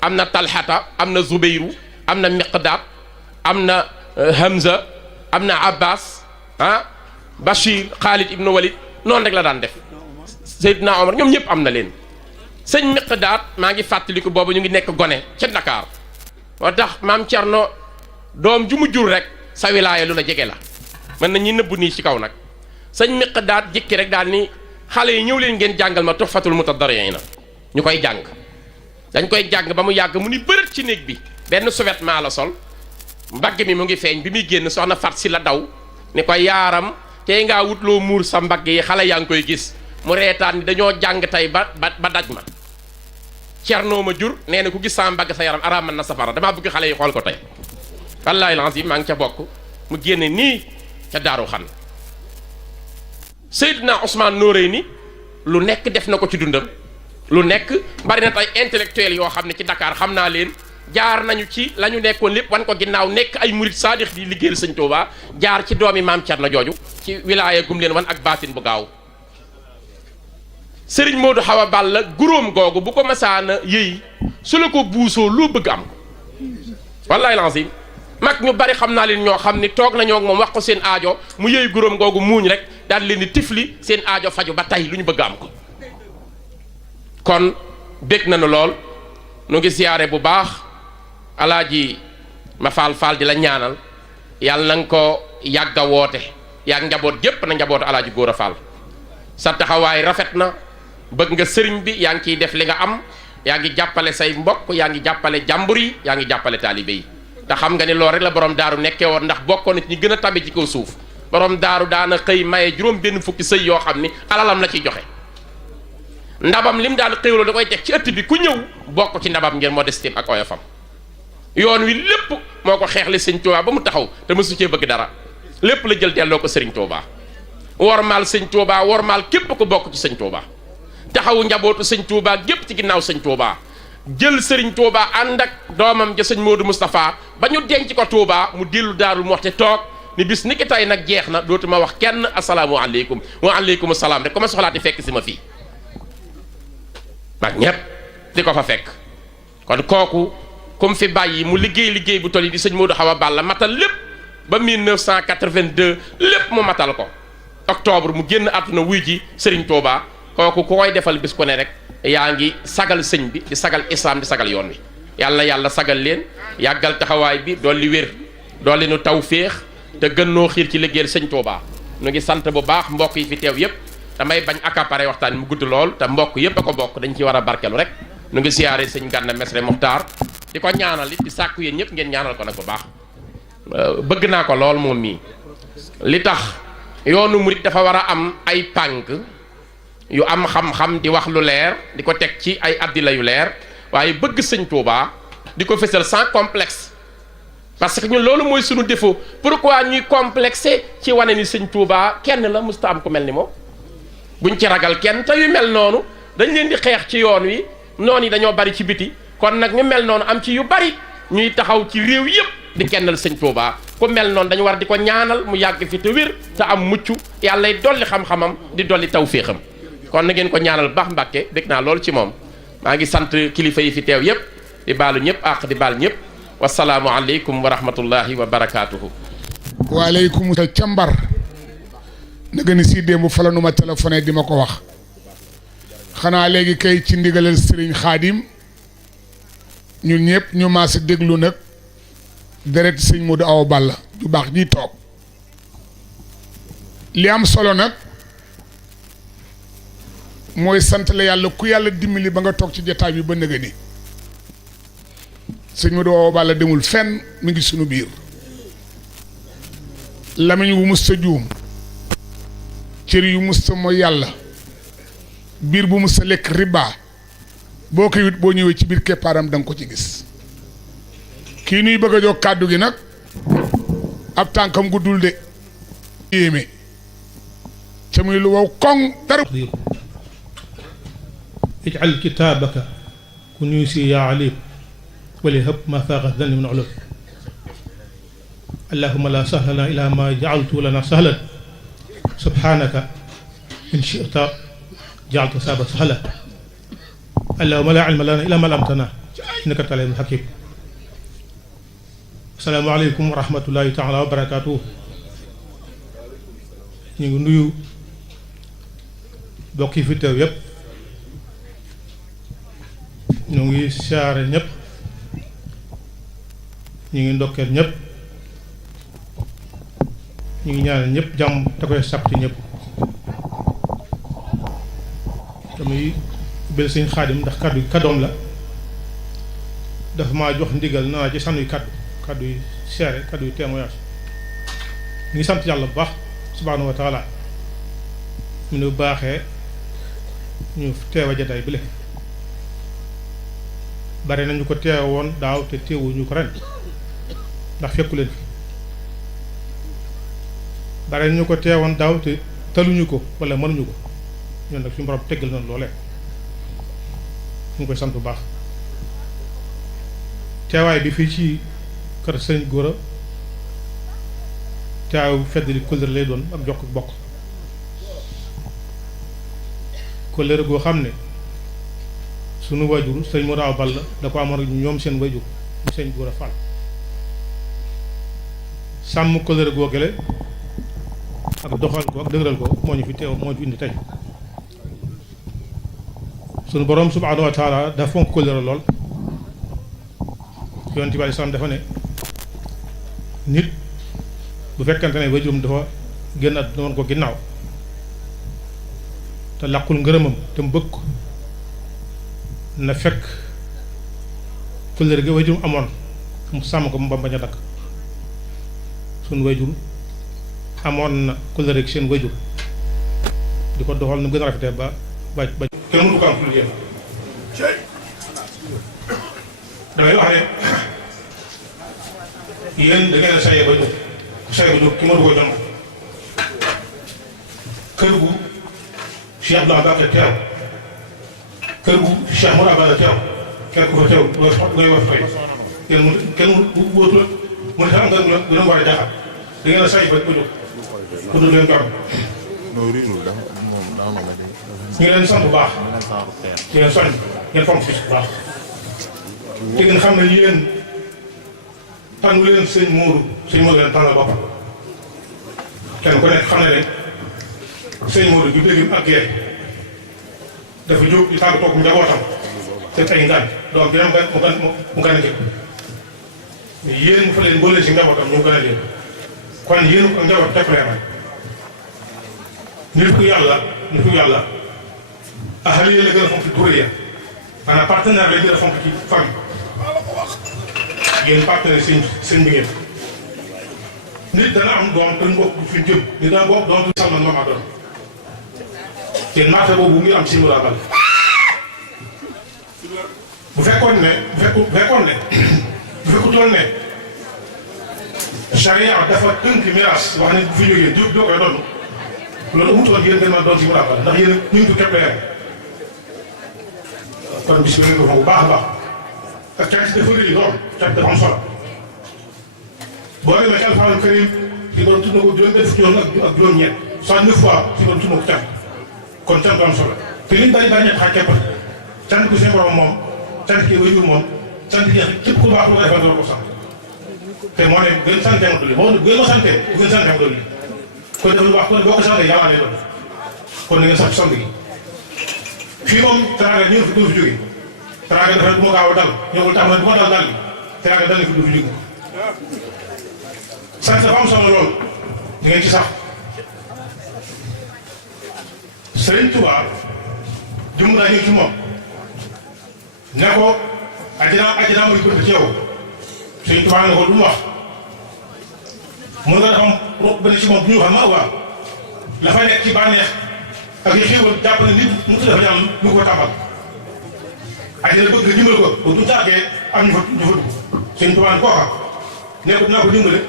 am na Talhata am na Zubayru am na Miqdaad am na Hamza am na Abbas Bachir Khalid ibnu Walid noonu rek la daan def Seydina Omar ñoom ñëpp am na leen sëñ Miqdaad maa ngi fàttaliku boobu ñu ngi nekk gone ca Dakar moo tax maam Cerno doom ju mu jur rek sa wilaaya lu la jege la mën na ñuy nëbbu nii ci kaw nag sëñ Miqdaad jikki rek daal ni xale yi ñëw leen ngeen jàngal ma Tuhfatul Mutadarriina ñu koy jàng dañ koy jàng ba mu yàgg mu ni bërët ci néeg bi benn sous-vêtement la sol mbagg mi mu ngi feeñ bi muy génn soxna Fat si la daw ni ko yaaram tey ngaa wutloo muur sa mbagg yi xale yaa ngi koy gis mu reetaan ni dañoo jàng tey ba daj ma Cernoo ma jur nee na ku gis sa mbagg sa yaram araaman na safara damaa bëgg xale yi xool ko tey wallaahi lazim maa ngi ca bokk mu génne nii ca daaru xan Seydina Ousmane Noreyni lu nekk def na ko ci dundam lu nekk bari na tey intellectuel yoo xam ne ci Dakar xam naa leen jaar nañu ci la ñu nekkoon lépp wan ko ginnaaw nekk ay murit saadix di liggéeyal sëñ Touba jaar ci doomi maam Cerno jooju ci wilaaya gum leen wan ak baatin bu gaaw Sëriñ Modou Awa Balla guróom googu bu ko masaana yëy su la ko buusoo loo bëgg am ko wallaahi lazim mag ñu bari xam naa leen ñoo xam ni toog nañoo ak moom wax ko seen aajo mu yëy guróom googu muuñ rek daal leen di tifli seen aajo faju ba tey lu ñu bëgg am ko kon bég nañu lool nu ngi siyaare bu baax alaaji ma faal di la ñaanal yàlla na nga ko yàgg a woote yàgg njaboot gépp na njabootu alaaji góor a faal sa taxawaay rafet na bëgg nga sëriñ bi yaa ngi ciy def li nga am yaa ngi jàppale say mbokk yaa ngi jàppale jàmbur yi yaa ngi jàppale taalibe yi te xam nga ni loolu rek la borom daaru nekkee woon ndax bokkoon na ci ñi gën a tabe ci kaw suuf borom daaru daana xëy maye juróom benn fukki sëy yoo xam ni alalam la ciy joxe ndabam lim daan xéwloo da koy teg ci ëtt bi ku ñëw bokk ci ndabam ngeen modestim ak oyofam yoon wi lépp moo ko xeexle sëñ Tuubaa ba mu taxaw te mësu cee bëgg dara lépp la jël delloo ko sëriñ Tuubaa wormaal sëñ Tuubaa wormaal képp ko bokk ci sëñ Tuubaa taxawu njabootu sëñ Tuubaa gépp ci ginnaaw sëñ Tuubaa jël sëriñ Tuubaa ànd ak doomam ja sëñ Modou Moustapha ba ñu denc ko Tuubaa mu dellu Daaru Muxti toog ni bis ni ki tey nag jeex na dootuma wax kenn asalaamu aleykum wa aleykum salaam rek ku ma soxlaati fekk si ma fii mag ñépp di ko fa fekk kon kooku comme fi bàyyi mu liggéey bu toll yi di sëñ Modou Awa Balla matal lépp ba 1982 lépp mu matal ko octobre mu génn àdduna wuy ji sëriñ Tuubaa kooku ku koy defal bis ku ne rek yaa ngi sagal sëñ bi di sagal islam di sagal yoon wi yàlla sagal leen yàggal taxawaay bi dolli wér dolli nu tawféex te gën noo xiir ci liggéeyal sëñ Tuubaa nu ngi sant bu baax mbokk yi fi teew yépp damay bañ accaparer waxtaan mu gudd lool te mbokk yépp a ko bokk dañ ci war a barkelu rek nu ngi siyaare sëñ Gana Messere Muxtaar di ko ñaanal it di sàkku yéen ñëpp ngeen ñaanal ko nag bu baax bëgg naa ko lool moom mii li tax yoonu murit dafa war a am ay pànk yu am xam-xam di wax lu leer di ko teg ci ay addila yu leer waaye bëgg sëñ Tuubaa di ko fësal sans complexe parce que ñun loolu mooy sunu défaut pourquoi ñuy complexé ci wane ni sëñ Tuubaa kenn la musta am ku mel ni moom buñ ci ragal kenn te yu mel noonu dañ leen di xeex ci yoon wi noonu yi dañoo bari ci biti kon nag ñu mel noonu am ci yu bari ñuy taxaw ci réew yépp di kennal sëñ Tuubaa ku mel noonu dañu war di ko ñaanal mu yàgg fi te wér te am mucc yàllay dolli xam-xamam di dolli tawféexam kon na ngeen ko ñaanal baax Mbàkke dégg naa loolu ci moom maa ngi sant kilifa yi fi teew yépp di baalu ñëpp ak di baal ñëpp wasalaamu aleykum wa rahmatullahi wa barakaatuhu. waaleykum sa càmbar na gën a si démb fa la nu ma téléphoné di ma ko wax xanaa léegi kay ci ndigalal Serigne Khadim ñun ñëpp ñu maas déglu nag deret sëñ Modou Awa Balla du baax ñi toog li am solo nag mooy sant la yàlla ku yàlla dimbali ba nga toog ci jotaay bi ba nëga ni sëñ Modou Awa Balla demul fenn mi ngi sunu biir lamiñ wu mus sa juum cër yu mus sa mooy yàlla biir bu mus sa lekk riba boo koy wit boo ñëwee ci biir keppaaram da nga ko ci gis kii nuy bëgg a jox kàddu gi nag ab tànkam guddul de yéeme ca muy lu wow koŋ dara ij'al kitaabaka kunuusi yaa alim wali hëpp ma faaqa zanni min ulum allahumma la sahlana ila ma ja'altu lana sahlan subhanaka in shi'ta ja'alta saaba sahla allahumma la ilma lana illa ma allamtana innaka alimul hakim. asalaamaaleykum wa rahmatullahi taala wa barakaatu. ñu ngi nuyu bokk yi fi teew yépp, ñu ngi siyaare ñëpp, ñu ngi ndokkeel ñëpp, ñu ngi ñaanal ñëpp jàmm te koy sàkku ci ñëpp. damay bel sëñ Xaadim ndax kaddoom la, dafa maa jox ndigal naa ci sànnuy kaddu yu siyaare, kaddu yu témoignage. ñu ngi sant yàlla bu baax subhaanahu wa taala mu nu baaxee ñu teewa jataay bi le bare nañu ko teew woon daaw te teewuñu ko ren ndax fekku leen fi, bare nañu ko teewoon daaw te taluñu ko wala mënuñu ko, ñoon nag suñu borom teggal na loolee ñu ngi koy sant bu baax. teewaay bi fii ci kër sëñ Gora teewaay feddali kóllëre lay doon ak jokk bokk, kóllëre goo xam ne sunu wajur sëñ Modou Awa Balla da ko amoon ñoom seen wajur mu sëñ Gora Fall. sàmm kóllëre googale ak doxal ko ak dëgëral ko moo ñu fi teew, moo ñu indi tey. sunu borom subhaanahu wa taala dafa fonk kóllëre lool. yonent bi aleyhi salaam dafa ne nit bu fekkante ne wajurum dafa génn àdduna woon ko ginnaaw te làqul ngërëmam te mu bëgg ko, na fekk kóllëre gi wajurum amoon mu sàmm ko mu ba bañ a dakk. suñu wajur amoon na kóllëre gi seen wajur di ko doxal nu mu gën a rafetee ba kenn mënu ko am lu yéen. damay wax ne yéen da ngeen a saye ba jóg ki ma du ko jon kër gu Cheikh Abdoulaye Mbacké teew, kër gu Cheikh Modou Abdallah teew, kenn ku fa teew ngay wax fay yéen kenn wóotu la mu ne xam nga dina war a jaaxal da ngeen a saye ba jóg ku dul leen gam. ñu ngi leen sant bu baax, ñu leen soññ ngeen fonk bis bu baax te ngeen xam ne yéen tànnu leen sëñ Modou leen tànnal boppam. kenn ku nekk xam ne rek sëñ Modou bi dégg ak gee dafa jóg di tàgg toog njabootam te tey ngaan doom bi mu gën a jëkk mais yéen mu fa leen boole si njabootam ñu gën a leen kon yéen ak njaboot tepp leen nit ku yàlla ahaliya la gën a fonk ci duriya, maanaam partenaire la gën a fonk ci famille. yéen partenaire sëñ bi ngeen. nit dana am doom te ñu bokk fi ñu jëm nit dana bokk doom te sàmm na ma doon yéen naata boobu ngi am si mu daal bu fekkoon ne charia dafa tënk miraas wax ne bu fi jógee diw doo koy doon loolu amutoon yéen ngeen mën a doon si mu daal ndax yéen ñu ngi ko képp kon bis bi ngeen ko fa bu baax a baax ak cant dafa rëy lool cant dafa am solo. boo demee ci alxuraan karim ci doon tudd na ko juróom-benn fukki yoon ak juróom-ñeent 69 fois ci doon tudd na ko cant kon cant am solo te liñ bari ñett xaaj képp cant ku seen borom moom cant ki wajur moom cant ki képp ku baax lu ko defal doo ko sant te moo ne gën santee ma dolli moo ne gën ma santee bu gën santee ma dolli kon dafa lu baax kon boo ko santee yàlla lay doon kon na ngeen sant sant gi fii moom teraanga ñëw fi du fi jóge teraanga dafa du ma gaaw a dal ñëwul tax na du ma dal dal bi teraanga dal na fi du fi jóge sant dafa am solo lool di ngeen ci sax Sëriñ Tuubaa jëm daa ñëw ci moom ne ko ajjana muy bëgg ci yow Sëriñ Tuubaa ne ko du mu wax mën nga dafa am benn ci moom bu ñu wax ma waa la fay nekk ci bànneex ak yi xéewal jàpp ne nit mu ci dafa ñaan lu ko tàmbal ajjana bëgg nga dimbal ko ba du tàggee am ñu fa dugg Sëriñ Tuubaa ne kooka ne ko dinaa ko dimbale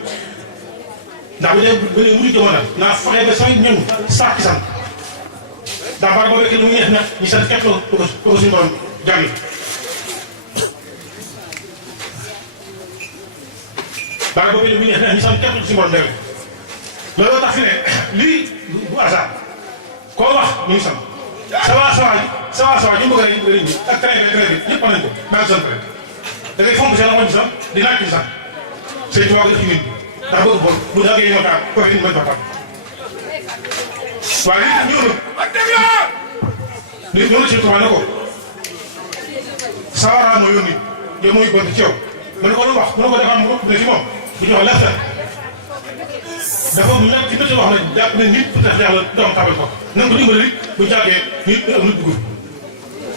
ndax bu dee ba léegi mu ngi jamono naa fexe ba say ñoñ sàkk sant ndax bari boo fekkee lu mu neex nag ñu sant képp ko suñu borom jàngi bari boo fekkee lu mu neex nag ñu sant képp suñu borom jàngi looloo tax fi ne lii bu hasard koo wax ñu ngi sant sawa ñu bëgg a ñi ak traité ñëpp nañ ko maa ngi sant rek da ngay fonk seen xoñ sax di laaj ci sax sëñ Tuubaa def ci nit ndax bëgg bon bu dagee ñëw daal ko fi ñu mën fa tam waaye nit ñëw na nit ñëw na sëñ Tuubaa ne ko sawara moo yónni yow mooy bëgg ci yow mu ne ko lu wax mu ne ko dafa am ne ci moom bu ñu wax leftan dafa mu nekk ci bëccëg wax nañ jàpp ne nit peut-être yàlla doom tabal ko na nga ko dimbale bu jàggee nit am nit dugg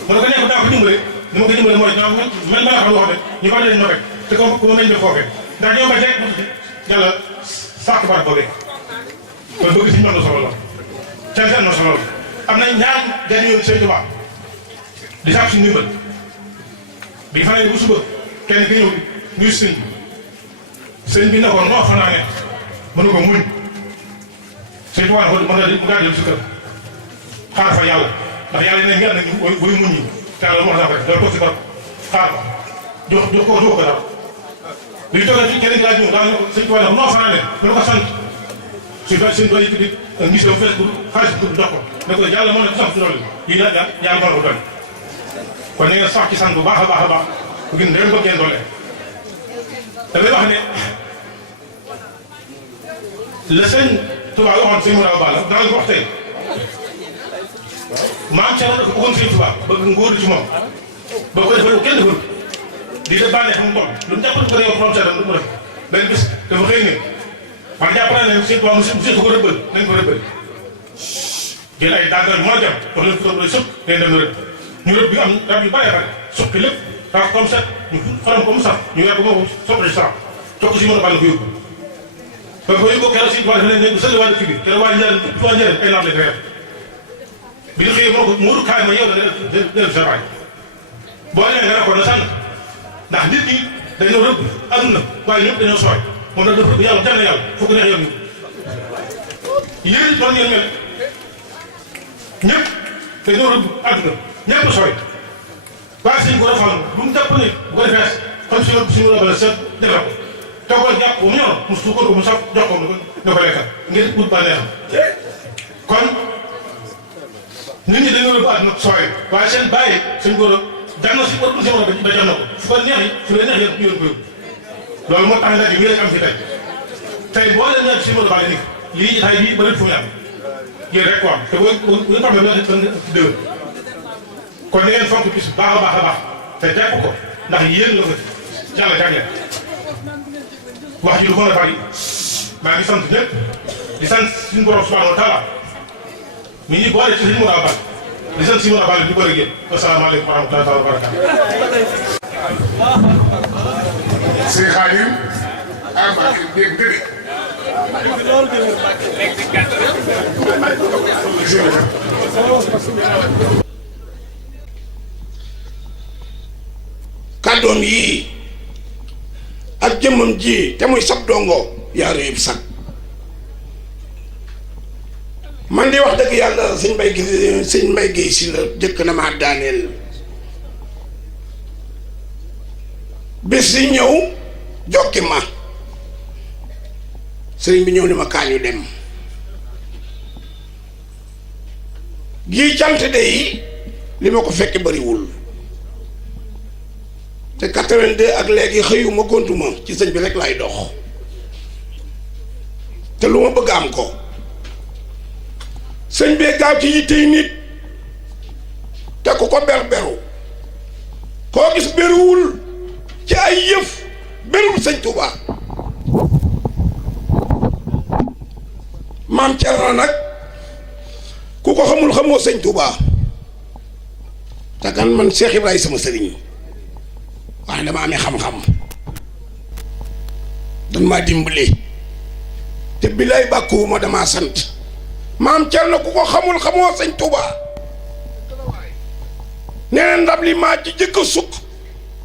mu ne ko nekk daa ko dimbale ni ma ko dimbale mooy ñoom man ma xam wax ne ñu bari dañ ma rek te ko nañ def foofee ndax ñoo ba rek yàlla sàkk baat boobee kon bëgg si ñu am na solo la can am na solo la am nañ ñaar dañu yoon Sëñ Tuubaa di sàkk suñu ndimbal bi fa ne bu suba kenn ki ñëw nuyu sëñ bi ne ko noo xanaa ne mënu ko muñ Sëñ Tuubaa ne ko mën ngaa dellu si kër xaar fa yàlla ndax yàlla ne ngi ànd ak buy muñ ñi te yàlla moo tax rek loolu ko si kër xaar ko jox ko dara bi ñu toogee ci keneen laaj ñu daal Sëñ Tuubaa ne ko noo xanaa ne mënu ko sant suñ doy di ngis dam fees bu xaalis bu jox ko ne ko yàlla moo ne ko sant si loolu lii nag yàlla moo la ko doon kon ni nga sax ci sant bu baax a baax a baax bu gën dem ba ngeen doole damay wax ne la sëñ Tuubaa waxoon sëñ Mourao Balla danañ ko wax tey maam Thierno dafa bëggoon sëñ Tuubaa bëgg ngóor ci moom ba ko defal kenn defal lii de bànneex mu toll lu mu jàppale ko yow maam Thierno du ko def benn bis dafa xëy ne man jàpp naa ne sëñ Tuubaa mu ko rëbbal nañ ko rëbbal jël ay dàngal moo jàpp wax leen ko doon sëpp leen dem na rëbb ñu rëbb bi am rab yu bëree bëri suqi lépp tax comme set ñu faram ko mu sax ñu weer ko moo soqi sax toog si mën a bàll ko yóbbu parce que yóbbu keroog si tubaab dafa ne sëli waa dëkk bi keroog waa njëriñ tubaab njëriñ ay naat lañ reer bi ñu xëyee moo ko muuru kaay ma yow la def sa baay boo nee nga ne ko na sant ndax nit ñi dañoo rëbb aduna waaye ñëpp dañoo sooy moom nag dafa rëbb yàlla jar na yàlla foog neex yow ñu yéen it doon ngeen mel ñëpp dañoo rëbb aduna ñëpp sooy waaye sëñ ko defal lu mu jàpp ne bu ko defee comme si ñu la set defal ko toogal jàpp bu mu ñor mu suukar ko mu saf jox ko ne ko lekkal ngir ut ba neexam kon nit ñi dañoo rëbb àdduna sooy waaye seen bàyyi sëñ góor a jar na si ëpp si ba jar na ko fu ko neex yi fu la neex yéen yóon ko yóbbu loolu moo tax ndaje bi lañ am fi tey boo leen ñëw si mën a bàyyi ni lii tay bii bëri fu mu am yéen rek quoi te boo xam ne loo def ci dëgg kon ni ngeen fonk bis baax a baax te jàpp ko ndax yéen la ko yàlla jagleel wax ji lu mën a bari maa ngi sant ñëpp di sant suñu borom subhanahu wa taala mi ñuy boole ci suñu mën a bal di sant si mën a bal di bëri génn asalaamaaleykum wa rahmatulah wa barakaatu. Sëñ Xaadim ah Mbacke dégg nga kàddoom yii ak jëmmam ji te muy sab dongo yaa réyub sag man di wax dëgg yàlla sëñ Mbay Géey si la jëkk na maa daaneel bés si ñëw jokki ma sëriñ bi ñëw ni ma kaañu dem gii cant de yi li ma ko fekke bariwul te 82 ak léegi xëyuma gontuma ci sëñ bi rek lay dox te lu ma bëgg am ko sëñ bee gaaw ci yittey nit te ku ko beru koo gis beruwul ci ay yëf berul sëñ Tuubaa maam Cerno nag ku ko xamul xamoo sëñ Tuubaa te kan man Cheikh Ibrahima sama sëriñ waaye dama amee xam-xam dan maa dimbali te bilaay bàkkuwuma damaa sant maam Cerno ku ko xamul xamoo sëñ Tuubaa nee na ndab li maa ci jëkk a sukk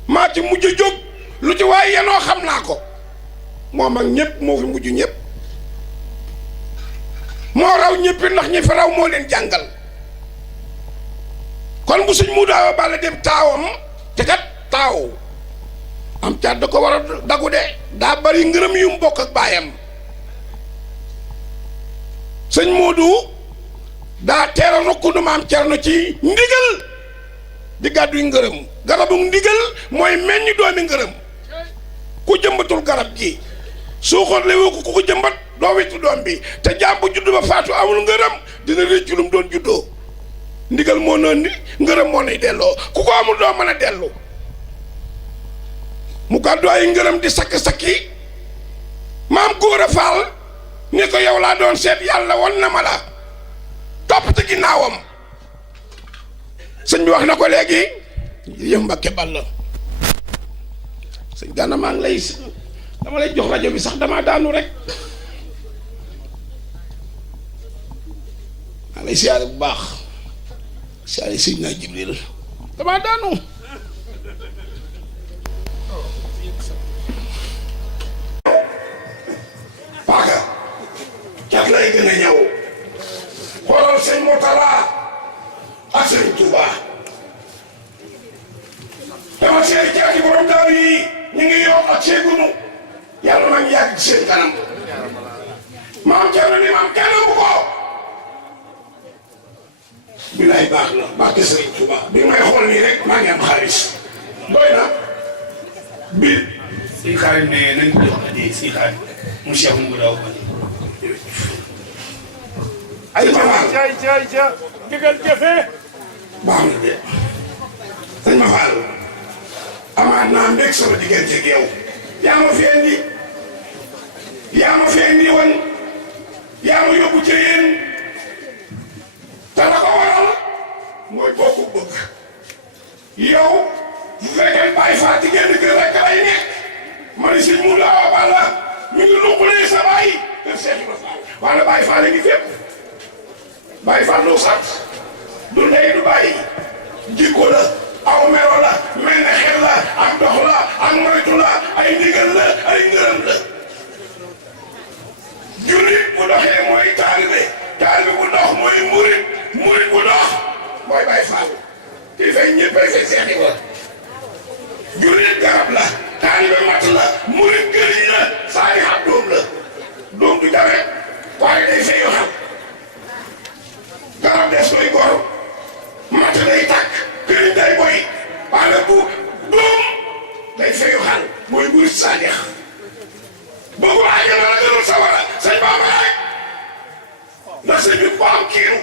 maa ci mujj a jóg lu ci waaye yenoo xam naa ko moom ak ñëpp moo fi mujj ñëpp moo raw ñëpp ndax ñi fi raw moo leen jàngal kon bu suñ mu daawa balla dem taawam te kat taaw am caat da ko war a dagu de daa bari ngërëm yu mu bokk ak baayam sëñ Moodu daa teel a rokku du maam Cerno ci ndigal di gàdduy ngërëm garabu ndigal mooy meññ doomi ngërëm ku jëmbatul garab gi soo xoolee woo ko ku ko jëmbat doo wittu doom bi te jaam bu juddu ba faatu amul ngërëm dina réccu lu mu doon juddoo ndigal moo noonu ni ngërëm moo nay delloo ku ko amul doo mën a dellu mu gàddu ay ngërëm di sakk-sakki maam góor a faal ni ko yow laa doon seet yàlla won na ma la topp ci ginnaawam sëñ bi wax na ko léegi yëm Mbàkke Balla sëñ Gana maa ngi lay dama lay jox rajo bi sax damaa daanu rek maa lay siyaare bu baax siyaare sëñ naa Jibril damaa daanu paaka cat lay gën a ñëw xoolal sëñ Murtala ak sëñ Tuuba dama seeri caati borom daaru yi ñu ngi yoo ak seegunu yàlla nañ yàgg ci seen kanam maam Cerno ni maam kenn bu ko bilaay baax na baax de sëñ Tuuba bi may xool nii rek maa ngi am xaalis doy na bi si xaalis ne nañ ko jox addi si xaalis mu Cheikh mu daw ay mafaal digal jëfe baax na de sëñ mafaal amaat naa mbég sama diggante ak yow yaa ma fi indi woon yaa ma yóbbu ci yéen te la ko waral mooy bokku bëgg yow bu fekkee Baay Faal ci génn kër rek lay nekk ma ne si mu laa Balla mi ngi luqulee sa baay kër Cheikh Ibra Fall wala Baay Faal a ngi fépp Baay Faal loo sant du ndey du bàyyi jikko la aw melo la mel ne xel la ak dox la ak moytu la ay ndigal la ay ngërëm la jullit bu doxee mooy taalibe bu dox mooy murit bu dox mooy Baay Faal ki fay ñëppay fay Seex Ibra jullit garab la taalibe mat la murit gëriñ la saa yi xam doom la doom du jawe waaye day fay yoo xam garab des koy gor mat day tàkk gëriñ day boy waaye bu doom day fay yoo xam mooy murit saadex boobu àjjana la gënul sawara sëñ Bamba rek ndax sëñ bi ko am kiiru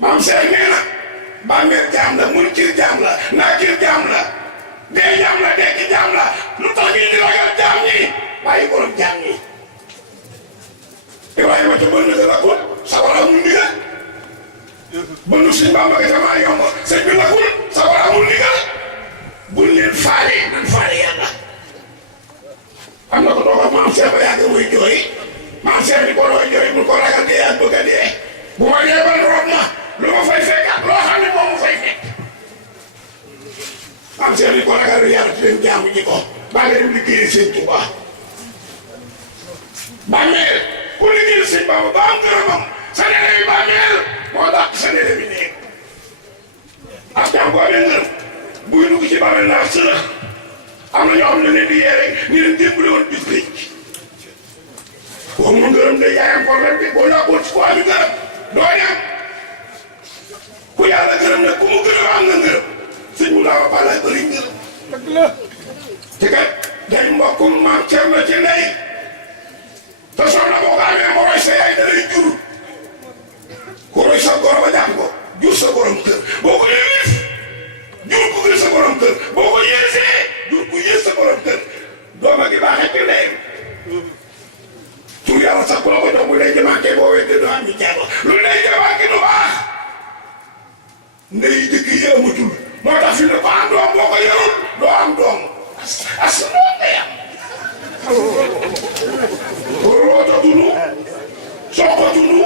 maam Seex nee na bàmmeel jaam la mun kir jaam la naa kir jaam la dee jaam la dekki jaam la lu tax ngeen di ragal jaam ñi bàyyi borom jaam ñi Ibrahima te mën na gën a ko sawara amul ndigal bëndu sëñ Bamba ga damaa yomb sëñ bi lagul sawara amul ndigal buñ leen faale nan faale yàlla am na ko doog a maam Seex ba yàgg muy jooy maam Seex ni ko looy jooy bul ko ragal dee ak bëgg a dee bu ma dee ba root na lu ma fay fekk ak loo xam ne moom mu fay fekk maam Seex ni ko ragal yàlla te leen jaamu ji ko baa nga dem liggéeyee sëñ Tuuba bàmmeel ku liggéeyal sëñ Bamba ba am ngërëmam sa nene bi bàmmeel moo dàq sa nene bi néeg ak jàmm boo amee ngërëm buy dugg ci bàmmeel naa sërëx am na ñoo xam ne leen di yee rek ni leen démbale woon bis bi boo mu ngërëm de yaayam problème bi boo ñàkkoon ci ko ami ngërëm doo dem ku yàlla gërëm nag ku mu gërëm am nga ngërëm sëñ mu daawa Balla bëri ngërëm dëgg la te kat day mbokkum maam Cerno ci ndey te soxna boo ko amee moo roy sa yaay da lay jur ku roy sa goro ba jàpp ko jur sa borom kër boo ko yéelis jur ku gën sa borom kër boo ko yéelisee jur ku yées sa borom kër dooma gi baaxee ci ndeyam tur yàlla sax ku la ko jox bu lay jëmaakee boo weddee doo am ñu jàll lu lay jëmaakee du baax ndey dëkk yi amatul moo tax fi ne ko am doom boo ko yorul doo am doom as doom ngay am roototunu soqotunu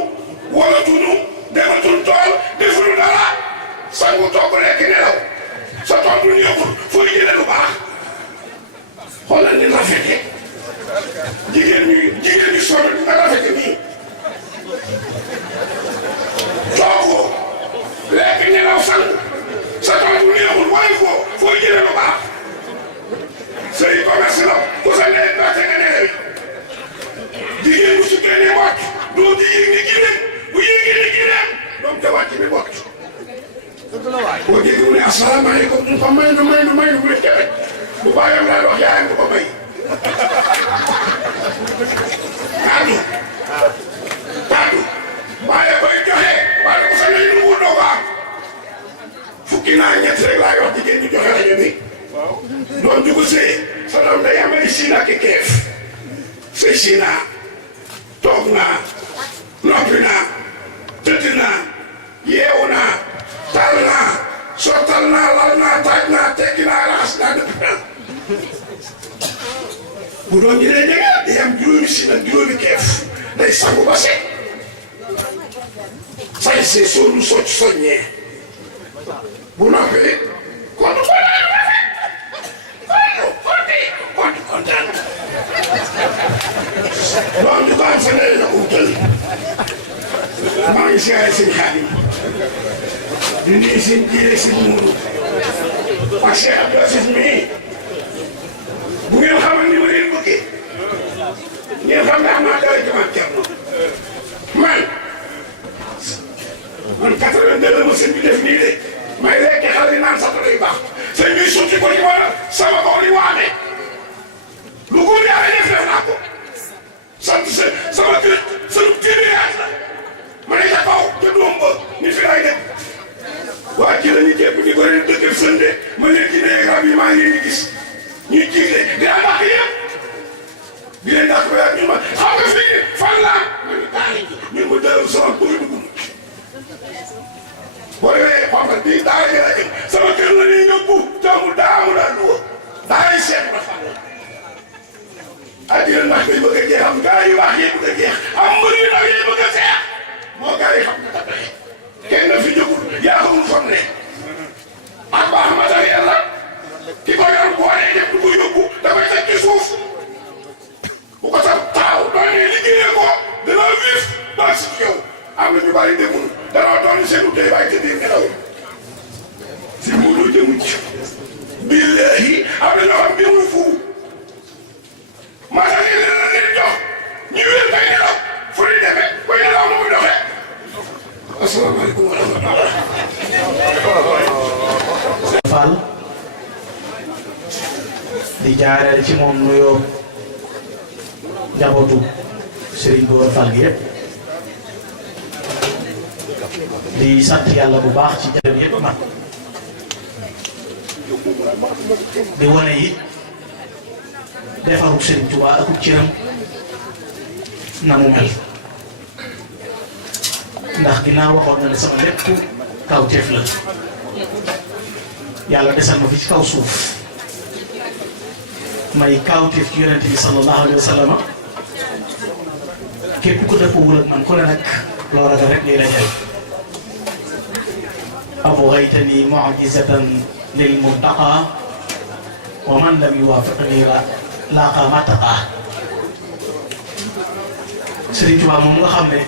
walatunu dematul tool defulu dara sangu togg lekk nelaw sa tool du ñëwul fooy jëlee lu baax xoolal ni rafete jigéen ñi sonn dina rafete nii togg lekk nelaw sangu sa tool du ñëwul waaye fooy jëlee lu baax sëy commerce la ku sa nee bàtte nga nee jigéen bu sukkee ne wàcc doo di yéeg ni gileem bu yéegee ni gileem doom te wàcc bi wàcc boo dégg mu ne asalaamaaleykum ñu ko may nu bu leen jafe bu bàyyam laa wax yaayam du ko may kaddu bàyyi koy joxe waaye ko sax nañu nu wul doo ko am fukki naa ñett rek laa wax jigéen ñi joxe rajo bi doom ju ko sëy sa doom day am ay siin ak i keef sëy si naa toog naa noppi naa tëdd naa yeewu naa tal naa sottal naa lal naa taaj naa tekki naa raxas naa dëpp naa bu doon ñu dee jege day am juróomi siin ak juróomi keef day sangu ba set say see soo socc soññee bu noppee kon ko daal rafet kon kontaan doom ju ko am sa ndey la utal maa ngi siyaare sëñ Xaadim di nuyu sëñ Jiile sëñ Muuru ak Cheikh Abdou Aziz mii bu ngeen xamal ni ma leen bëggee ngeen xam ne am naa dara jamaat Cerno man 82 la ma sëñ bi def nii de may lekk xale naan sax yu baax sëñ bi sotti ko ci wala sama ko li waame lu góor yàlla def naa ko sant sama kër sëñ téeméer la ma ne ca kaw te doom ba ni fi lay def waa ci la ñu jépp di ko leen dëkkal sënde ma leen ci nee rab yi maa ngi leen di gis ñuy jigle di la dàq yëpp di leen dàq ba yàgg ñu ma xam nga fii fan laa ma ne daara ji ñun ma dellu sama pour dugg boo demee xam nga bii daara ji la jëm sama kër la ñuy yóbbu te amul daa amul daal lu wóor daara yi seet ba fan la addina ndax day bëgg a jeex am gaa yu baax yi bëgg a jeex am mbër yu ndaw yi bëgg a seex moo gaa yi xam nga tax kenn fi jógul yaa xamul fam ne ak baax matériel la ki ko yor bu waree def du ko yóbbu dafay teg ci suuf bu ko tam taaw doonee liggéeyee ko dina vif baa si yow am na ñu bari demul danoo doon seen utee bàyyi te biir nelaw si mbooloo jëmu ci billahi am na ñoo xam bi muy fu matériel la leen jox ñu wér bay nelaw fu ñuy demee bay nelaw nu muy doxee asalaamaaleykum wa rahmatulah Fall di jaareel ci moom nuyoo njabootu Serigne Gora Fall gi yëpp di sant yàlla bu baax ci jërëm yëpp mag di wane it defaru Serigne Touba ak cëram na mu mel ndax ginnaaw waxoon na ne sama lépp kaw teef la yàlla desal ma fi ci kaw suuf may kaawteef ci yonente bi sallallahu alayhi wa sallam képp ku dëppwul ak man ku ne nag loo ragal rek lii la jël abghaytani mu'jizatan lil muntaqa wa man lam yuwafiqni laqa ma taqa Serigne Touba moom nga xam ne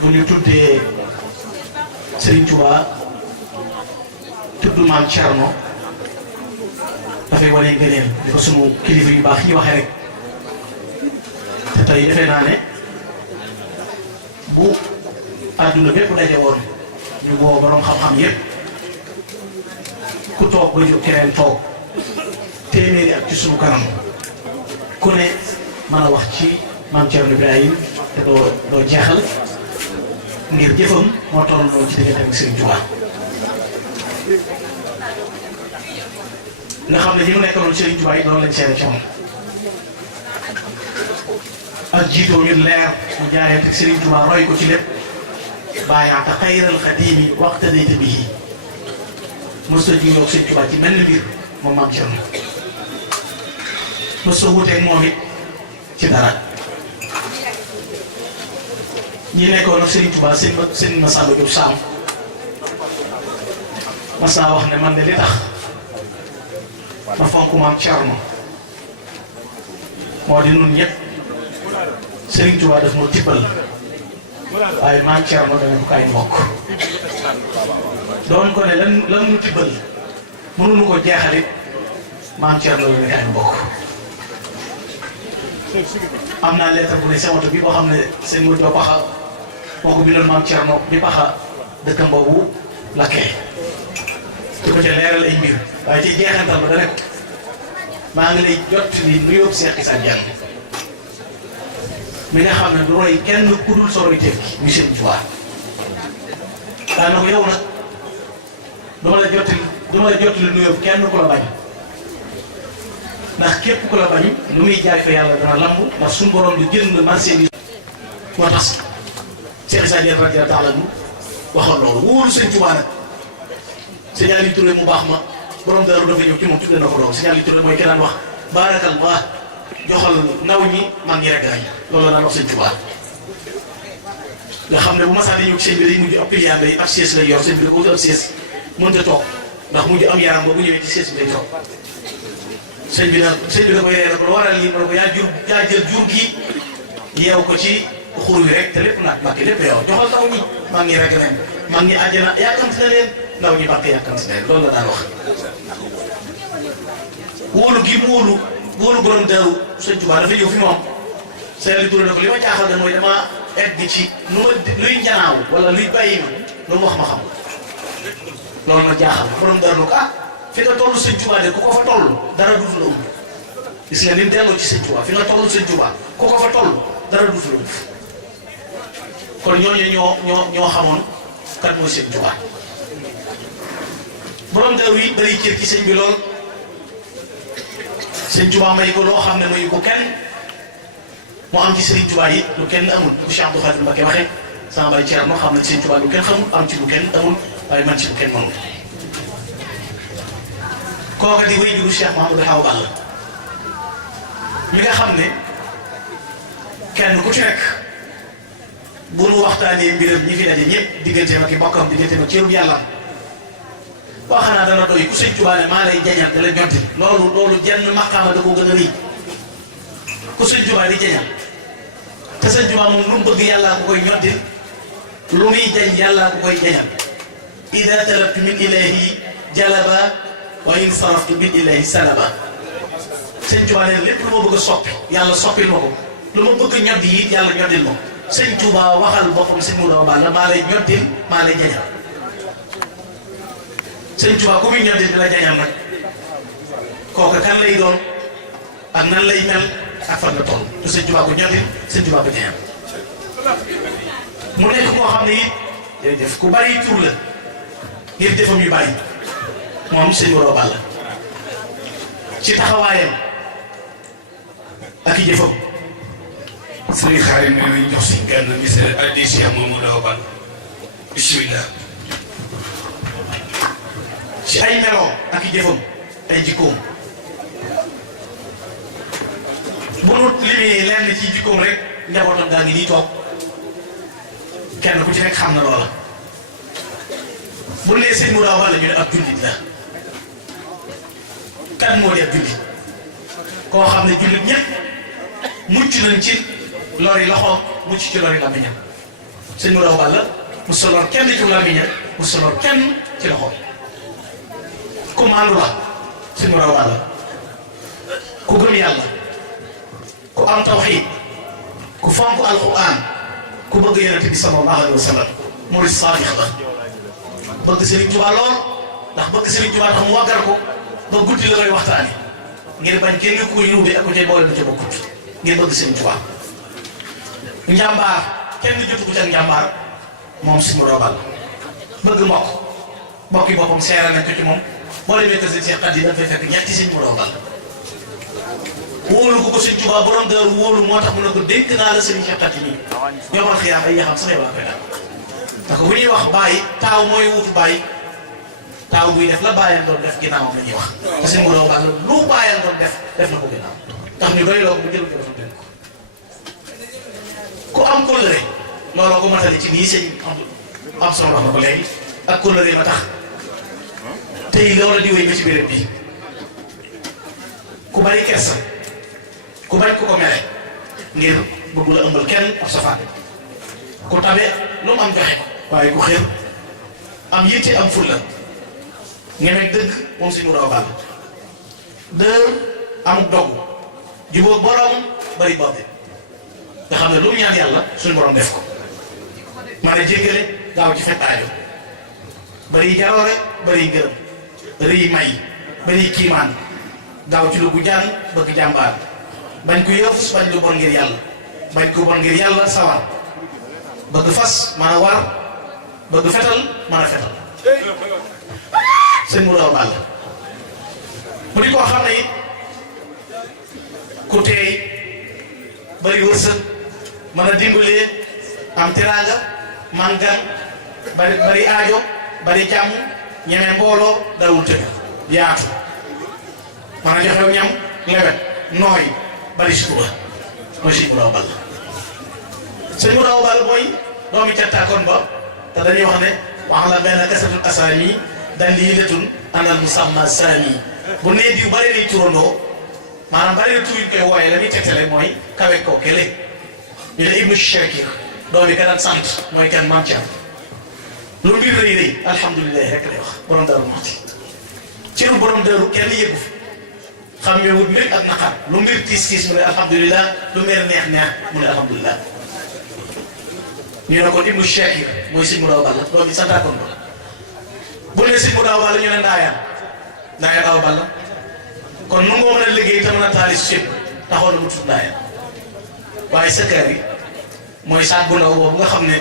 bu ñu tuddee Serigne Touba tudd maam Thierno dafay wane ngëneel di ko sunu kilifa yu baax yi waxee rek te tey defe naa ne bu àdduna bépp daje woon ñu woo borom xam-xam yépp ku toog ba jóg keneen toog téeméeri ak ci sunu kanam ku ne mën a wax ci maam Thierno Ibrahim te doo jeexal ngir jëfam moo toll noonu ci diggante ak Serigne Touba nga xam ne ñi mu nekk noonu Serigne Touba yi doon lañ seere ci moom ak jiitoo ñu leer mu jaayante ak Serigne Touba roy ko ci lépp bàyyaata xayral xadiimi waxta dayta bihi mos a jiitoo ak Serigne Touba ci mel ni mbir moom maam Thierno mos a wuteeg moom it ci dara ñi nekkoon ak Serigne Touba seen Masamba Diop Sam mas naa wax ne man de li tax ma fonk maam Thierno moo di nun ñëpp Serigne Touba daf moo tibbal waaye maam Thierno dana ko kay mbokk doon ko ne lan mu tibbal mënuñu ko jeexalit maam Thierno dana kay mbokk am naa lettre bu ne sewatu bi boo xam ne seen wut ba paxa moo ko bindoon maam Thierno bi paxa dëkkam boobu lakkee ko ca leeral ay mbir waaye ci jeexantal ba da rek maa ngi lay jot li nuyoo Cheikh Issa Diagne mi nga xam ne du roy kenn ku dul soroy teef gi muy Sëriñ Tuubaa daa na ko yow nag du ma la jottali nuyoo kenn ku la bañ ndax képp ku la bañ lu muy jaay fa yàlla dana lamb ndax suñu borom di jënd marché bi moo tax Cheikh Issa Diagne radiyallaahu taala anhu waxoon loolu wóolu Sëriñ Tuubaa nag Sëriñ Aliou Touré mu baax ma borom Daaru dafa ñëw ci moom tudde na ko doom Sëriñ Aliou Touré mooy ki daan wax baarakallah joxal ndaw ñi mag ñi rek gañ loolu la daan wax Sëriñ Tuubaa nga xam ne bu masaa di ñëw ci sëñ bi day mujj ab pilier day ab siège lay yor sëñ bi da ko wutal ab siège mënut a toog ndax mujj am yaram ba bu ñëwee ci siège bi day toog sëñ bi da koy ree ko waral lii ma ne ko yaa jël jur gi yeew ko ci xur wi rek te lépp naat bàkki lépp yow joxal ndaw ñi mag ñi rek nañ mag ñi àjjana yàkkamti na leen ndaw ñi bàkk yàkkamti na leen loolu la daan wax wóolu gi mu wóolu borom Daaru Sëñ Tuubaa dafa ñëw fi moom Sëñ Aliou Touré ne ko li ma jaaxal mooy dama egg ci nu ma luy njanaaw wala luy bàyyi ma lu mu wax ma xam loolu ma jaaxal borom Daaru ko fi nga toll Sëñ Tuubaa de ku ko fa toll dara duutu la ëmb gis nga ni mu delloo ci Sëñ Tuubaa fi nga toll Sëñ Tuubaa ku ko fa toll dara duutu la ëmb kon ñooñu ñoo xamoon kat mooy Sëñ Tuubaa borom Daaru yi bari cër ci sëñ bi lool Sëñ Tuubaa may ko loo xam ne mayu ko kenn mu am ci Sëriñ Tuubaa yi lu kenn amul bu Cheikh Abdou Khadir Mbacké waxee sama bay Thierno moo xam ne Sëñ Tuubaa lu kenn xamul am ci lu kenn amul waaye man ci lu kenn mënul kooka di wéy juru Cheikh Mouhamadou Awa Balla mi nga xam ne kenn ku ci nekk bu nu waxtaanee mbiram ñi fi daje ñëpp digganteem ak i bokkam digganteem ak cërub yàlla waa xanaa dana doy ku Sëñ Tuubaa ne maa lay jañal da la ñotti loolu jenn maqaama da ko gën a rëy ku Sëñ Tuubaa di jañal te Sëñ Tuubaa moom lu mu bëgg yàllaa ko koy ñottil lu muy jañ yàllaa ko koy jañal ida talabtu min ilahi jalaba wa in saraftu min ilahi salaba Sëñ Tuubaa ne lépp lu ma bëgg a soppi yàlla soppil ma ko lu ma bëgg ñodd yi yàlla ñoddil ma ko Sëñ Tuubaa waxal boppam Sëñ Moudou Awa Balla maa lay ñoddil maa lay jañal Sëñ Tuubaa ku muy ñoddil di la jañal nag kooku kan lay doon ak nan lay mel ak fan la toll te Sëñ Tuubaa ko ñoddil Sëñ Tuubaa ko jañal mu nekk koo xam ne it jërëjëf ku bari tur la ngir jëfam yu bari moom Sëñ Moudou Awa Balla ci taxawaayam ak i jëfam sëriñ xaarim ne nañ jox si gànn misal addi Cheikh Mamadou Awa Balla bismillah ci ay meloo ak i jëfam ay jikkoom bu nu limee lenn ci jikkoom rek njabootam daa ngi nii toog kenn ku ci nekk xam na loola bu nee Sëñ Moudou Awa Balla ñu ne ab jullit la kan moo di ab jullit koo xam ne jullit ñëpp mucc nañ ci lori loxo mucc ci lori làmmiñam Sëñ Moudou Awa Balla mu solor kenn ci làmmiñam mu solor kenn ci loxo ku maandu la Sëñ Moudou Awa Balla ku gëm yàlla ku am tawxiid ku fonk alquran ku bëgg yonent bi sallallahu alayhi wa sallam murid saadix la bëgg Sëriñ Tuubaa lool ndax bëgg Sëriñ Tuubaa tax mu waggar ko ba guddi la koy waxtaane ngir bañ kenn ku koy ruube ak ku cay boole lu ca bokkut ngir bëgg Sëriñ Tuubaa njàmbaar kenn jotu ko ci ak njàmbaar moom Sëñ Moudou Awa Balla bëgg mbokki boppam seera nañ ko ci moom boo demee kër Sëñ Cheikh Khady dañ fay fekk ñetti Sëñ Moudou Awa Balla wóolu ko Sëñ Tuubaa borom Daaru wóolu moo tax mu ne ko dénk naa la Sëñ Cheikh Khady nii ñoo man xiyaam ay yaxam sax yow laa koy daal parce que bu ñuy wax bàyyi taaw mooy wutu bàyyi taaw buy def la bàyyam doon def ginnaawam la ñuy wax te Sëñ Moudou Awa Balla lu bàyyam doon def na ko ginnaaw tax ñu doy loo ko bu jël ko defal ko ku am kóllëre looloo ko matali ci nii sëñ am solo wax na ko léegi ak kóllëre ma tax tey loola di wéy ba ci béréb bi ku bari kersa ku bañ ku ko mere ngir bëggu la ëmbal kenn ab safaan ku tabe lu mu am joxe ko waaye ku xër am yitte am fulla ñeme dëgg moom Sëñ Moudou Awa Balla dër amuk dogg jubóog borom bari boobu nga xam ne lu mu ñaan yàlla suñu borom def ko maanaam jéggale gaaw ci fekk aajo bari jaroore bari ngërëm rëy may bari kiimaan gaaw ci lu gu jàng bëgg jàmbaar bañ ko yëf bañ lu bon ngir yàlla bañ ko bon ngir yàlla sawar bëgg fas mën a war bëgg fetal mën a fetal sëñ Modou Awa Balla mu di koo xam ne it ku teey bari wërsëg mën a dimbalee am teraanga man gan bari aajo bari jàmm ñeme mbooloo dawul tëgg yaatu mën a joxe ñam lewet nooy bari sutura mooy sëñ Modou Awa Balla sëñ Modou Awa Balla mooy doomi cattaakoon ba te dañuy wax ne wax la benn kasatul asaani dalilatun anal musamma saani bu nee diw bari nay turandoo maanaam bari na tur yu koy wooye la muy tegtale mooy kawe koo kele ñu ne ibnu Shakir doomi ka daan sant mooy kan maam Thiam lu mbir rëy rëy alhamdulilah rek lay wax borom Daaru Muxti cëru borom Daaru kenn yëgu fi xam nga wut mbir ak naqar lu mbir tiis mu ne alhamdulilah lu mbir neex mu ne alhamdulilah ñu ne kon ibnu Shakir mooy sëñ Modou Awa Balla doomi santaakoon ba bu ne sëñ Modou Awa Balla ñu ne ndaayaan Awa Balla kon nu ngoo mën a liggéey te mën a taali suuf taxoon na mu tudd ndaayaan waaye sëkkaar yi mooy saak bu ndaw boobu nga xam ne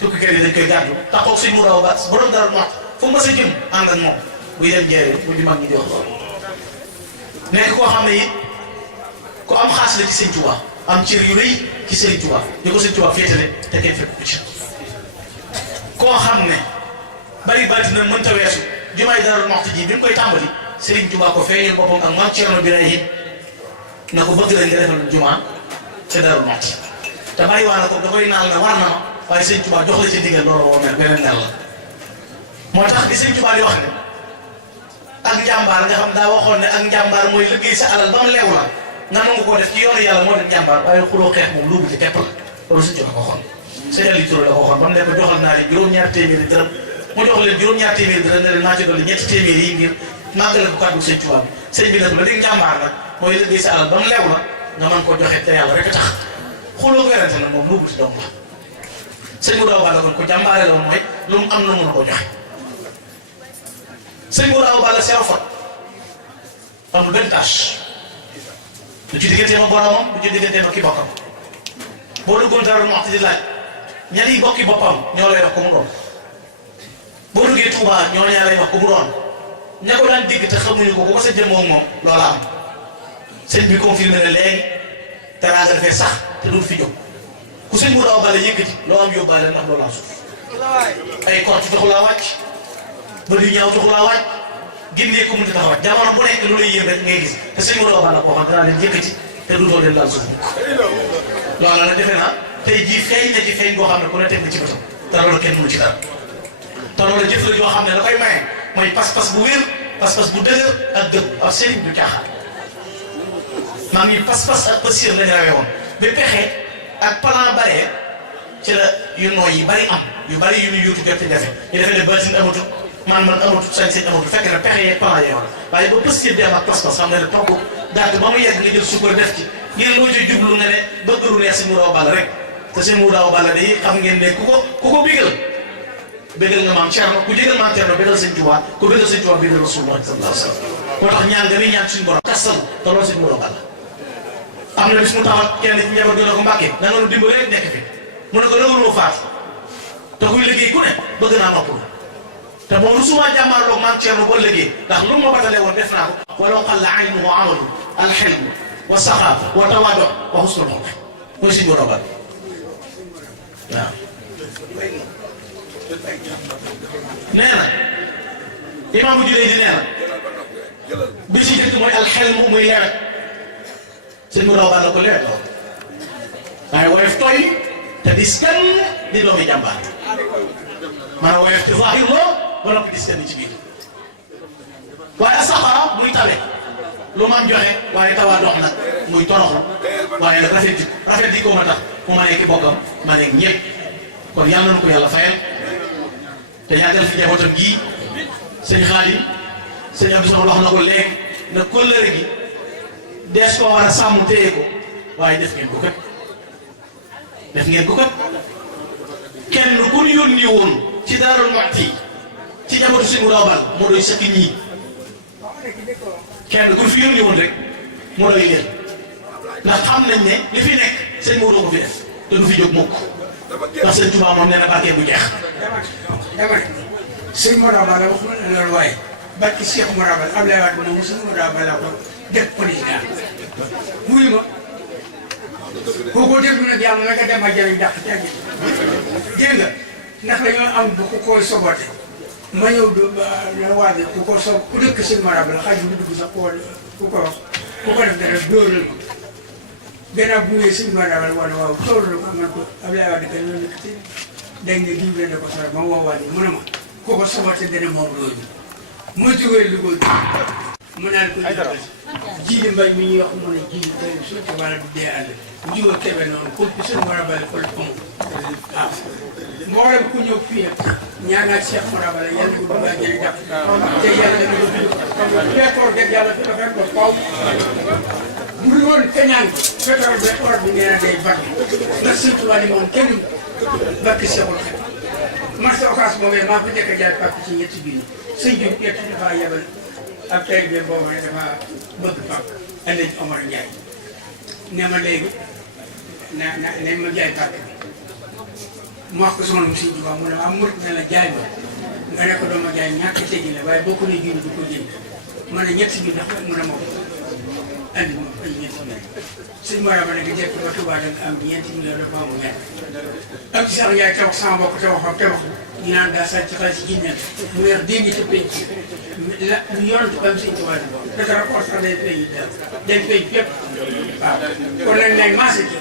tukkikat yi dañ koy gàddu taxaw sëñ Modou Awa Balla borom Daaru Muxti fu mu mës a jëm ànd ak moom buy dem njëriñ bu di mag ñi di wax loolu nekk koo xam ne it ku am xaas la ci sëñ Tuubaa am cër yu rëy ci sëñ Tuubaa ñu ko sëñ Tuubaa féetale te kenn fekk ko ci koo xam ne bari baati na mënta weesu jumaay Daaru Muxti ji bi mu koy tàmbali Sëriñ Tuubaa ko feeñal boppam ak Maam Cerno Birahim na ko bëgg la nga defal jumaa ca Daaru Muxti te bàyyi waa na ko da koy naal na war na ma waaye Sëriñ Tuubaa jox la ci ndigal loolu moo mel beneen nel la moo tax di Sëriñ Tuubaa di wax ne ak njàmbaar nga xam daa waxoon ne ak njàmbaar mooy liggéey sa alal ba mu leew la nga nangu koo def ci yoonu yàlla moo def njàmbaar waaye xuloo xeex moom luubu ci tepp la loolu Sëriñ Tuubaa ko waxoon sëñ Aliou Touré la ko waxoon ba mu ne ko joxal naa leen juróom-ñaar téeméeri dërëm mu jox leen juróom-ñaar téeméeri dërëm ne leen maa ci dolli ñetti téeméeri yi ngir màggale ko kàddu sëñ Tuubaa bi sëñ bi nag la dégg njàmbaar nag mooy liggéey sa alal ba mu leew la nga mën ko joxe te yàlla rek a tax xuloo ko werante nag moom luubu ci doom la sëñ Modou Awa Balla kon ko jàmbaare la woon mooy lu mu am na mën a ko joxe sëñ Modou Awa Balla seero fot amul benn tâche lu ci digganteem ak boromam lu ci digganteem ak ki bokkam boo duggoon Daaru Muxti di laaj ña di bokki boppam ñoo lay wax ko mu doon boo duggee Touba ñoo ñaa lay wax ko mu doon ña ko daan dégg te xamuñu ko ko sa jëmmoo moom loola am sëñ bi confirmé ne léegi teraanga dafay sax te du fi jóg ku sëñ Modou Awa Balla yëkkati loo am yóbbaale ndax loolu am suuf ay kort taxu laa wàcc ba du ñaaw taxu laa wàcc gindee ko mënut a taxawaat jamono bu nekk lu lay yéem rek ngay gis te sëñ Modou Awa Balla koo xam danaa leen yëkkati te du doon leen daal suuf loolu nag defe naa tey jii feeñ na ci feeñ boo xam ne ku ne teg na ci bëtam te loolu kenn mënu ci dara te loolu jëf la joo xam ne da koy maye mooy pas-pas bu wér pas-pas bu dëgër ak dëgg ak sëriñ du caaxaan maa ngi pas-pas ak pasir lañu rawee woon ba pexe ak plan baree ci la yu nooy yi bari am yu bari yu ñu yuutu gerte jafe ñu defee ne baatin amatul man amatul sañ-sañ amatul fekk na pexe yeeg plan yee woon waaye ba pasir di am ak pas-pas xam ne togg gàtt ba mu yegg nga jël suukar def ci ngir loo ci jublu nga ne bëgg lu neex sëñ Modou Awa Balla rek te sëñ Modou Awa Balla day xam ngeen ne ku ko bégal nga maam Cerno ku jégal maam Cerno bégal sëñ Tuubaa ku bégal sëñ Tuubaa bégal Rasulullah sallallahu alayhi wa sallam moo tax ñaan nga muy ñaan suñu borom kasal te loolu sëñ Modou Awa Balla am na bis mu taxaw kenn ci njaboot gi ne ko Mbàkke na nga nu dimbali rek nekk fi mu ne ko ragaloo faatu te kuy liggéey ku ne bëgg naa noppalu te moom lu suma jàmmaarloog maam Cerno boo liggéey ndax lu ma batale woon def naa ko walaw qalla ilmuhu wa amalu alxilm wa saxaab wa tawaadu wa husnul xulq mooy sëñ Modou Awa Balla waaw nee na imaam bu juree di nee na bi ci jëkk mooy alxelmu muy lewet sëñ Modou Awa Balla ko lewet lool waaye woyof tooy te dis kenn di doomi jàmbaar maanaam woyof ci zahir loo ba noppi dis kenn ci biir waaye asaxaa muy tabe lu ma am joxe waaye tawaa dox nag muy toroxlu waaye nag rafet di ko ma tax mu ma nekk bokkam ma nekk ñëpp kon yàlla na ko yàlla fayal te yàggal fi njabootam gii sëñ Xaadim sëñ Abdou Sama wax na ko léegi na kóllëre gi dees koo war a sàmm téye ko waaye def ngeen ko kat kenn ku ñu yónni woon ci Daaru Muxti ci njabootu sëñ Modou Awa Balla moo doy sëkk ñii kenn ku fi yónni woon rek moo doy leen ndax xam nañ ne li fi nekk sëñ Maodo ko fi def te du fi jóg mukk ndax sëñ Tuubaa moom nee na barke bu jeex. dama ne sëñ Maodo Ba la wax na loolu waaye barke Cheikh Maodo Ba Abdoulaye Wade moom sëñ Maodo Ba la ko def président wuyu ma kooku déglu nag yàlla naka dem ak jëriñ dàq ci ak dégg nga ndax dañoo am bu ku koy sobote ma ñëw la waa bi ku ko sob ku dëkk sëñ Maodo Ba la xaj bu dugg sax ku ko def dara dóoral ma gannaaw bu ñëwee sëñ Maodo Ba la wala waaw toolu la man ko Abdoulaye Wade kay loolu nekk ci dañ ne diw leen ko sore ma woo waa ji mu ne ma ku ko sobote dana moom loolu ma jógee Louga mu naan ko jiili mbay mi ñuy wax mu ne jiili tey surtout wala du dee àll njiwa kebe noonu ko sëñ Maodo Ba la ko la waaw mboolem ku ñëw fii nag ñaanaat Cheikh Maodo Ba la yàlla ko dugal jëli jàpp te yàlla na ko dund pétrole def yàlla fi rafet ba faw bu dul woon kañaan pétrole be or bi nee na day bari ndax surtout wàllu moom kenn bakki Cheikhul Khadim marché Ocass boobee maa fi njëkk a jaay pàcc ci ñetti biir sëñ bi ñett dafa yebal ak tey bi boobu rek dafa bëgg pàcc Alaaji Omar Ndiaye ne ma léegi nañ ma jaay pàcc bi mu wax ko soxna mu sëñ Tuubaa mu ne am murit ne la jaay ma nga ne ko doo ma jaay ñàkk teggi la waaye boo ko nee junni du ko jënd ma ne ñetti bi ndax mu ne moom andi ma ay ñetti bi sëñ Maodo Ba nag jekk ba Tuubaa da nga am ñeenti million dafa amu ñett ak ci sax yaay tabax sama mbokk tabax ñu naan daa sàcc xaalis ci jinneen mu weex dégg ci penc la ñu yonent ba sëñ Tuubaa di bokk dafa rapport sax day feeñ day feeñ fépp waaw kon nag nañ maase ji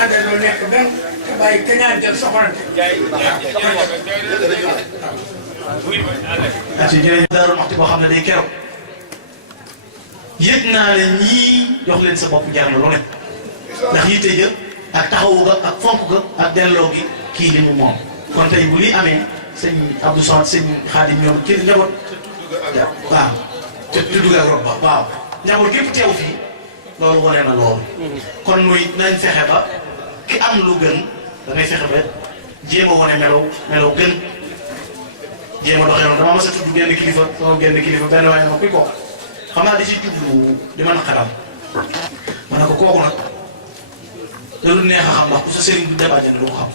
àndandoo nekk benn te bàyyi kañaan jël soxorante ati jërëjëf Daaru Muxti boo xam ne day keroog yëg naa ne ñii jox leen sa bopp jar na lu ne ndax yitte ja ak taxawu ga ak fonk ga ak delloo gi kii li mu moom kon tey bu lii amee sëñ Abdou Samad sëñ Xaadim ñoom ci njaboot waaw te tudd ak rob ba waaw njaboot gépp teew fii loolu wane na loolu kon muy nañ fexe ba ki am lu gën da ngay fexe ba jéem a wane melaw gën jéem a doxee noonu dama mas a tudd genn kilifa benn waaye na ma kuy kooku xam naa di ci jublu di mën a xaram ma ne ko kooku nag da lu neex a xam ndax ku sa sëriñ du débat du ko xam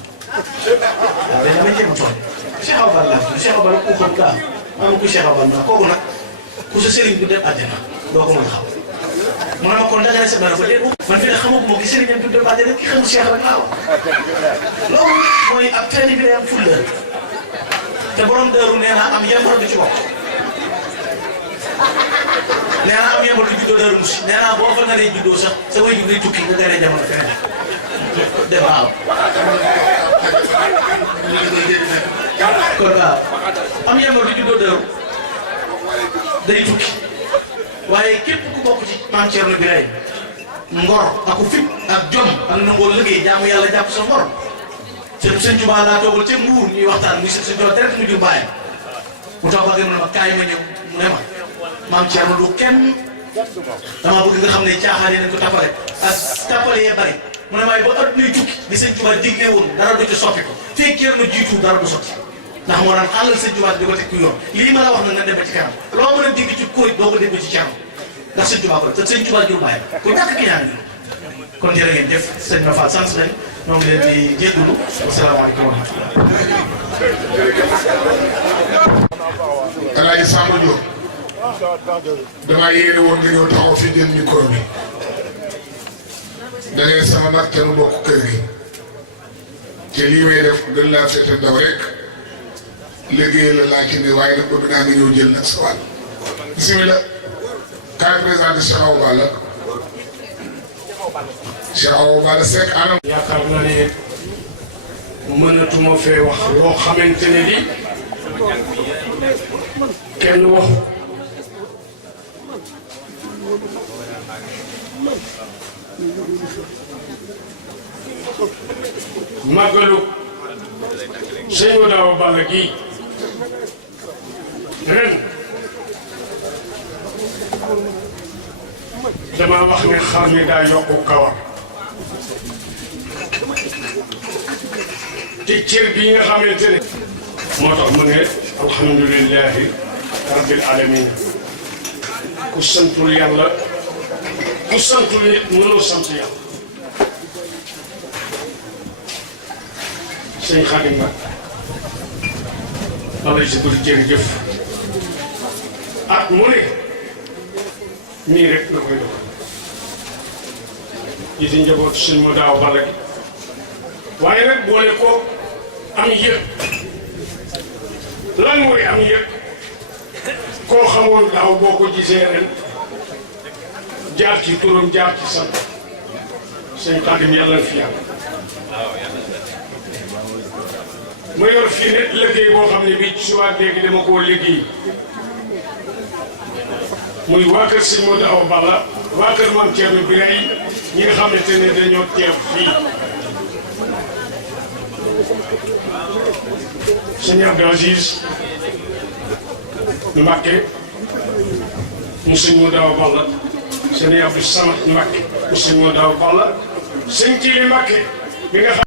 waaw dañ damay jéem a tooñ Cheikh Awa Balla Cheikh Awa Balla ku xam kaa ma ne ku Cheikh Awa Balla kooku nag ku sa sëriñ du débat doo ko mën a xam mu ne ma kon danga ne sa dara fa dee man fi ne xamaguma ki sëriñam du débat ki xamul Cheikh rek laa wax loolu mooy ab teel bi day am fulla te borom dëru nee naa am yembar du ci bokk nee naa am yembar du juddoo dëru musi nee naa boo fa naree juddoo sax sa way ju day tukki nga gën a jamono feneen de waaw kon waaw am yembar du juddoo dëru day tukki waaye képp ku bokk ci Maam Cerno Birahim ngor ak fit ak jom ak nangoo liggéey jaamu yàlla jàpp sa ngor sëñ Tuubaa laa toogal ca Mbuur ñuy waxtaan muy sëñ Tuubaa deret mu jur bàyyam mu toog ak mu ne ma kaay ma ñëw mu ne ma Maam Cerno du kenn dama bëgg nga xam ne caaxaan yi nañ ko tapale ak tapale yee bari mu ne maay ba addunay tukki di sëñ Tuubaa digle woon dara du ci soppi ko fekk Cerno jiitu dara du sotti ndax moo daan xàllal sëñ Tuubaa di ko teg ku yoon lii ma la wax na nga dem ba ci kanam loo mën a dégg ci kuréel doo ko dégg ci Cerno ndax sëñ Tuubaa ko te sëñ Tuubaa jur bàyyam ku ñàkk ki ñaan kon jërë ngeen jëf sëñ Ma Fall sant nañ ñoo ngi leen di jégalu wasalaamaaleykum wa rahmatulah. Alaaji Samba Diop damaa yéene woon nga ñëw taxaw fi jël micro bi da ngay sama mag te nu bokk kër gi te lii may def gën laa seeta ndaw rek liggéey la laa ci ne waaye nag bëgg naa nga ñëw jël nag sa wàll bisimilah kaay présenté Cheikh Awa Balla Cheikh Awa Balla Seck anam yaakaar naa ne mënatuma fee wax loo xamante ne ni kenn waxu màggalu sëñ Modou Awa Balla gi ren dama wax ne xar mi daa yokku kawar te cër bi nga xamante ne moo tax mu ne alhamdulillahi rabbil alamin ku santul yàlla ku santul nit mënoo sant yàlla sëñ Xaadim Ba walla si buri jërëjëf at mu ne nii rek la koy doxal di di njabootu sëñ mu daaw bala gi waaye nag boole ko am yëg lan mooy am yëg koo xamoon daaw boo ko gisee ren jaar ci turam jaar ci sant sëñ Xaadim yàlla fi yàlla ma yor fii ne liggéey boo xam ne bii ci subaat léegi dama koo liggéey muy waa kër sëñ Modou Awa Balla waa kër Maam Thierno Birahim ñi nga xamante ne dañoo teew fii sëñ Abdou Aziz Mbacke mu sëñ Modou Awa Balla sëñ Abdou Samad Mbacke mu sëñ Modou Awa Balla sëñ Thierno Mbacke bi nga xam